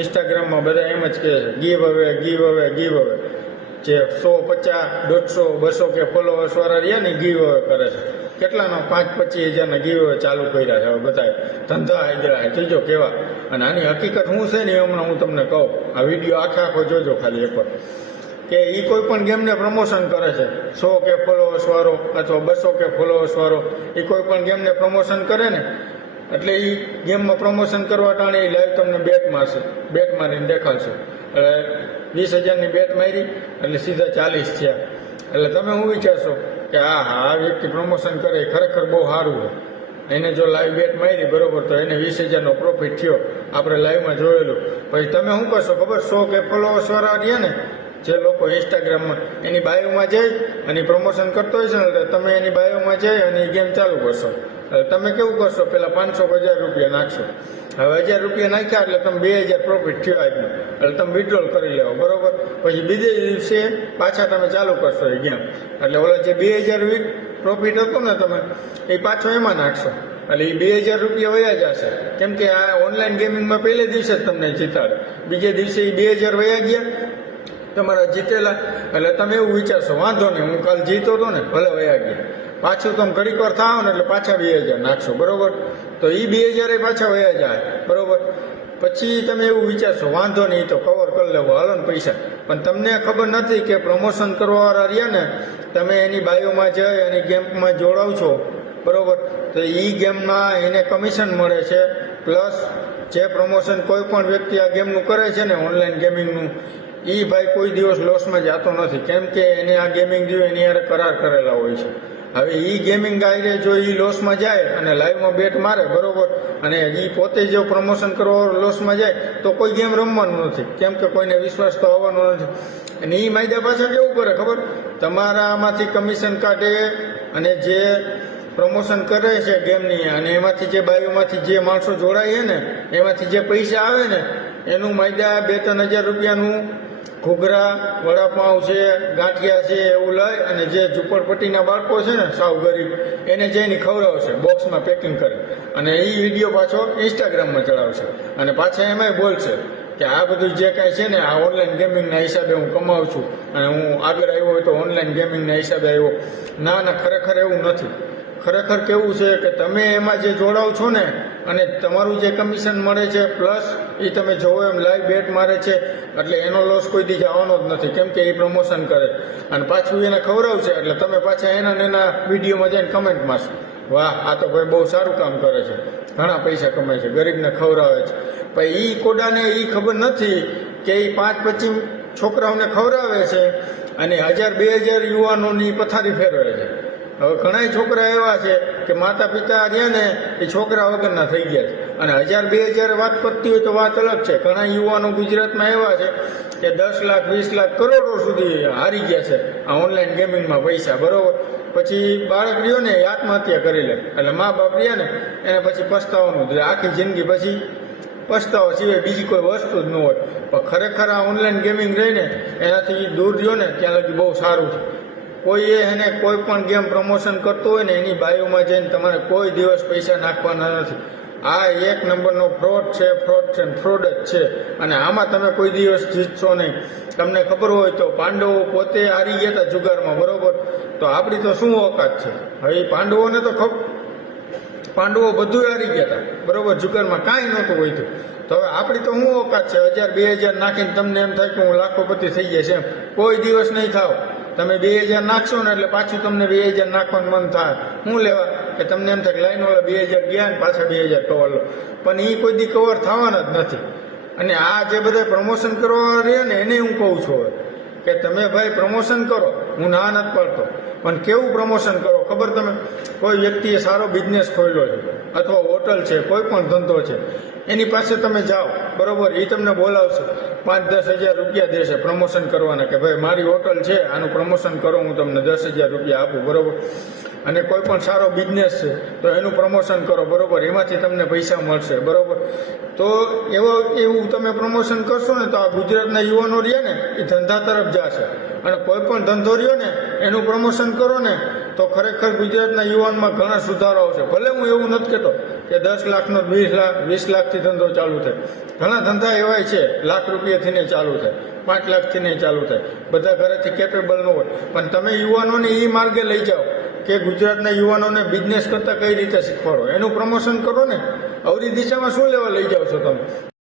ઇન્સ્ટાગ્રામમાં બધા એમ જ કહે છે ગીવ અવે ગીવ અવે ગીવ અવે. જે 100, 50, 150, 200 કે ફોલોવર્સ વાળા રહ્યા ને ગીવ અવે કરે છે. કેટલાનો 5-25 હજારના ગીવ અવે ચાલુ કર્યા છે હવે બધા ધંધા આવી ગયા જોજો કેવા. અને આની હકીકત શું છે ને એ હમણાં હું તમને કહું. આ વિડીયો આખો જોજો ખાલી એકવાર. કે એ કોઈ પણ ગેમને પ્રમોશન કરે છે 100 કે ફોલોવર્સ વાળો અથવા 200 કે ફોલોવર્સ વાળો એ કોઈ પણ ગેમને પ્રમોશન કરે ને એટલે એ ગેમમાં પ્રમોશન કરવા ટાણે એ લાઈવ તમને બેટ મારશે. બેટ મારીને દેખાડશે. એટલે 20,000ની બેટ મારી એટલે સીધા 40 થયા. એટલે તમે શું વિચારશો કે આ વ્યક્તિ પ્રમોશન કરે ખરેખર બહુ સારું છે. એને જો લાઈવ બેટ મારી બરોબર તો એને 20,000નો પ્રોફિટ થયો. આપણે લાઈવમાં જોયેલું. પછી તમે શું કરશો ખબર 100 કે ફોલોવર્સ વાળા રહ્યા ને જે લોકો ઇન્સ્ટાગ્રામમાં એની બાયોમાં જઈ અને પ્રમોશન કરતો હોય છે ને તમે એની બાયોમાં જઈ અને એ ગેમ ચાલુ કરશો. તમે કેવું કરશો પહેલાં 500-1000 રૂપિયા નાખશો. હવે 1000 રૂપિયા નાખ્યા એટલે તમે 2000 પ્રોફિટ થયો આજનો. એટલે તમે વિડ્રોલ કરી લેવો બરોબર. પછી બીજે દિવસે પાછા તમે ચાલુ કરશો એ ગેમ. એટલે ઓલા જે 2000 પ્રોફિટ હતો ને તમે એ પાછો એમાં નાખશો. એટલે એ 2000 રૂપિયા વયા જશે. કેમ કે આ ઓનલાઈન ગેમિંગમાં પહેલે દિવસે જ તમને જીતાડે. બીજે દિવસે એ 2000 વયા ગયા તમારા જીતેલા. એટલે તમે એવું વિચારશો વાંધો નહીં હું કાલ જીતો હતો ને ભલે વયા ગયા. પાછું તમે ઘડીક વાર થાવ ને એટલે પાછા 2000 નાખશો બરોબર. તો એ 2000 પાછા વયા જાય બરોબર. પછી તમે એવું વિચારશો વાંધો નહીં તો કવર કરી લેવો હાલો ને પૈસા. પણ તમને ખબર નથી કે પ્રમોશન કરવાવાળા રહ્યા ને તમે એની બાયોમાં જઈ અને ગેમમાં જોડાવ છો બરોબર. તો એ ગેમમાં એને કમિશન મળે છે. પ્લસ જે પ્રમોશન કોઈ પણ વ્યક્તિ આ ગેમનું કરે છે ને ઓનલાઈન ગેમિંગનું એ ભાઈ કોઈ દિવસ લોસમાં જતો નથી. કેમ કે એને આ ગેમિંગ જો એની યારે કરાર કરેલા હોય છે. હવે એ ગેમિંગ આઈને જો એ લોસમાં જાય અને લાઈવમાં બેટ મારે બરોબર અને એ પોતે જો પ્રમોશન કરવા લોસમાં જાય તો કોઈ ગેમ રમવાનું નથી. કેમ કે કોઈને વિશ્વાસ તો આવવાનો નથી. અને એ માયદા પાછા કેવું કરે ખબર તમારામાંથી કમિશન કાઢે અને જે પ્રમોશન કરે છે ગેમની અને એમાંથી જે બાયોમાંથી જે માણસો જોડાય ને એમાંથી જે પૈસા આવે ને એનું માયદા 2-3 હજાર રૂપિયાનું ઘૂઘરા વડાપાઉં છે ગાંઠિયા છે એવું લઈ અને જે ઝૂંપડપટ્ટીના બાળકો છે ને સાવ ગરીબ એને જઈને ખવડાવશે બોક્સમાં પેકિંગ કરી. અને એ વિડીયો પાછો ઇન્સ્ટાગ્રામમાં ચડાવશે. અને પાછા એમાંય બોલશે કે આ બધું જે કાંઈ છે ને આ ઓનલાઈન ગેમિંગના હિસાબે હું કમાઉં છું અને હું આગળ આવ્યો હોય તો ઓનલાઈન ગેમિંગના હિસાબે આવ્યો. ના ખરેખર એવું નથી. ખરેખર કેવું છે કે તમે એમાં જે જોડાવ છો ને અને તમારું જે કમિશન મળે છે પ્લસ એ તમે જોવો એમ લાઈવ બેટ મારે છે એટલે એનો લોસ કોઈ દી જવાનો જ નથી. કેમ કે એ પ્રમોશન કરે અને પાછું એને ખવડાવશે એટલે તમે પાછા એના વિડીયોમાં જઈને કમેન્ટ મારશો વાહ આ તો ભાઈ બહુ સારું કામ કરે છે ઘણા પૈસા કમાય છે ગરીબને ખવડાવે છે. પણ એ કોડાને એ ખબર નથી કે એ 5-25 છોકરાઓને ખવડાવે છે અને 1000-2000 યુવાનોની પથારી ફેરવે છે. હવે ઘણા છોકરા એવા છે કે માતા પિતા રહ્યા ને એ છોકરા વગરના થઈ ગયા છે. અને 1000-2000 વાત પડતી હોય તો વાત અલગ છે. ઘણા યુવાનો ગુજરાતમાં એવા છે કે 10 લાખ 20 લાખ કરોડો સુધી હારી ગયા છે આ ઓનલાઈન ગેમિંગમાં પૈસા બરોબર. પછી બાળક રહ્યો ને એ આત્મહત્યા કરી લે એટલે મા બાપ રહ્યા ને એને પછી પસ્તાવાનું આખી જિંદગી પછી પસ્તાવો સિવાય બીજી કોઈ વસ્તુ જ ન હોય. પણ ખરેખર આ ઓનલાઈન ગેમિંગ રહીને એનાથી દૂર રહ્યો ને ત્યાં લગી બહુ સારું છે. કોઈએ એને કોઈ પણ ગેમ પ્રમોશન કરતો હોય ને એની બાયોમાં જઈને તમારે કોઈ દિવસ પૈસા નાખવાના નથી. આ 1 નંબરનો ફ્રોડ છે ફ્રોડ જ છે. અને આમાં તમે કોઈ દિવસ જીતશો નહીં. તમને ખબર હોય તો પાંડવો પોતે હારી ગયા હતા જુગારમાં બરોબર. તો આપણી તો શું ઓકાત છે. હવે પાંડવોને તો પાંડવો બધું હારી ગયા હતા બરોબર જુગારમાં કાંઈ નહોતું હોય તો હવે આપણી તો શું ઓકાત છે 1000-2000 નાખીને તમને એમ થાય કે હું લાખોપતિ થઈ જઈશ એમ કોઈ દિવસ નહીં થાવ. તમે 2000 નાખશો ને એટલે પાછું તમને 2000 નાખવાનું મન થાય. શું લેવા કે તમને એમ થાય કે લાઈન વાળા 2000 ગયા ને પાછા 2000 કવર લો. પણ એ કોઈ દી કવર થવાના જ નથી. અને આ જે બધા પ્રમોશન કરવા રહે ને એને હું કહું છું હવે કે તમે ભાઈ પ્રમોશન કરો હું ના નથી પાડતો પણ કેવું પ્રમોશન કરો ખબર તમે કોઈ વ્યક્તિએ સારો બિઝનેસ ખોલ્યો છે અથવા હોટલ છે કોઈ પણ ધંધો છે એની પાસે તમે જાઓ બરોબર એ તમને બોલાવશે 5-10 હજાર રૂપિયા દેશે પ્રમોશન કરવાના કે ભાઈ મારી હોટલ છે આનું પ્રમોશન કરો હું તમને 10,000 રૂપિયા આપું બરોબર. અને કોઈ પણ સારો બિઝનેસ છે તો એનું પ્રમોશન કરો બરોબર એમાંથી તમને પૈસા મળશે બરોબર. તો એવું તમે પ્રમોશન કરશો ને તો આ ગુજરાતના યુવાનો રહ્યા ને એ ધંધા તરફ જશે. અને કોઈ પણ ધંધો રહ્યો ને એનું પ્રમોશન કરો ને તો ખરેખર ગુજરાતના યુવાનમાં ઘણા સુધારો આવશે. ભલે હું એવું નથી કહેતો કે 10 લાખનો 20 લાખથી ધંધો ચાલુ થાય. ઘણા ધંધા એવાય છે લાખ રૂપિયાથી ને ચાલુ થાય, 5 લાખથી ને ચાલુ થાય. બધા ઘરેથી કેપેબલ ન હોય, પણ તમે યુવાનોને એ માર્ગે લઈ જાઓ કે ગુજરાતના યુવાનોને બિઝનેસ કરતા કઈ રીતે શીખવાડો, એનું પ્રમોશન કરો ને. અવરી દિશામાં શું લેવા લઈ જાઓ છો તમે?